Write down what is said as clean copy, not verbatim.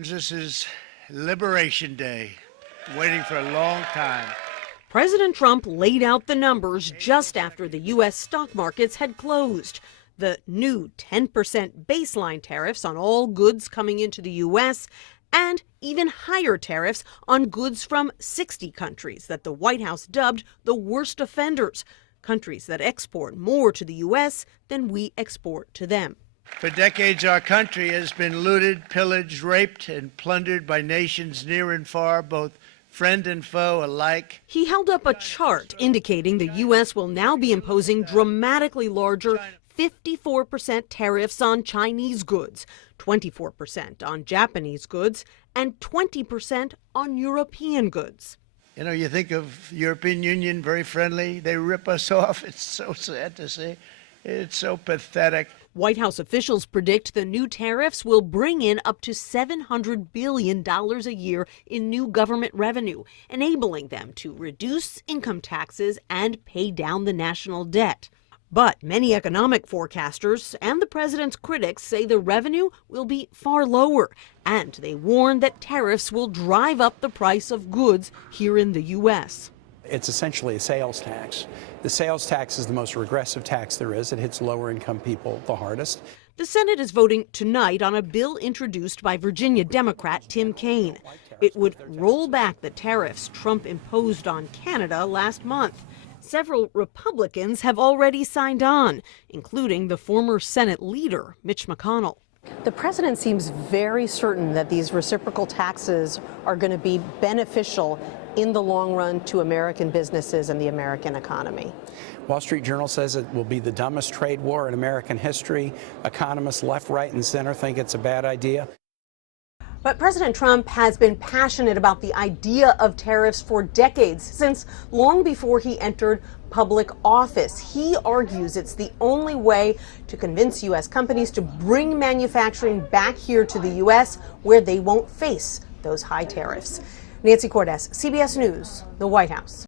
This is Liberation Day, waiting for a long time. President Trump laid out the numbers just after the U.S. stock markets had closed. The new 10% baseline tariffs on all goods coming into the U.S. and even higher tariffs on goods from 60 countries that the White House dubbed the worst offenders, countries that export more to the U.S. than we export to them. For decades, our country has been looted, pillaged, raped, and plundered by nations near and far, both friend and foe alike. He held up a chart indicating the U.S. will now be imposing dramatically larger 54% tariffs on Chinese goods, 24% on Japanese goods, and 20% on European goods. You know, you think of the European Union, very friendly. They rip us off. It's so sad to see. It's so pathetic. White House officials predict the new tariffs will bring in up to $700 billion a year in new government revenue, enabling them to reduce income taxes and pay down the national debt. But many economic forecasters and the president's critics say the revenue will be far lower, and they warn that tariffs will drive up the price of goods here in the U.S. It's essentially a sales tax. The sales tax is the most regressive tax there is. It hits lower income people the hardest. The Senate is voting tonight on a bill introduced by Virginia Democrat Tim Kaine. It would roll back the tariffs Trump imposed on Canada last month. Several Republicans have already signed on, including the former Senate leader, Mitch McConnell. The president seems very certain that these reciprocal taxes are going to be beneficial in the long run to American businesses and the American economy. Wall Street Journal says it will be the dumbest trade war in American history. Economists left, right, and center think it's a bad idea. But President Trump has been passionate about the idea of tariffs for decades, since long before he entered public office. He argues it's the only way to convince U.S. companies to bring manufacturing back here to the U.S. where they won't face those high tariffs. Nancy Cordes, CBS News, the White House.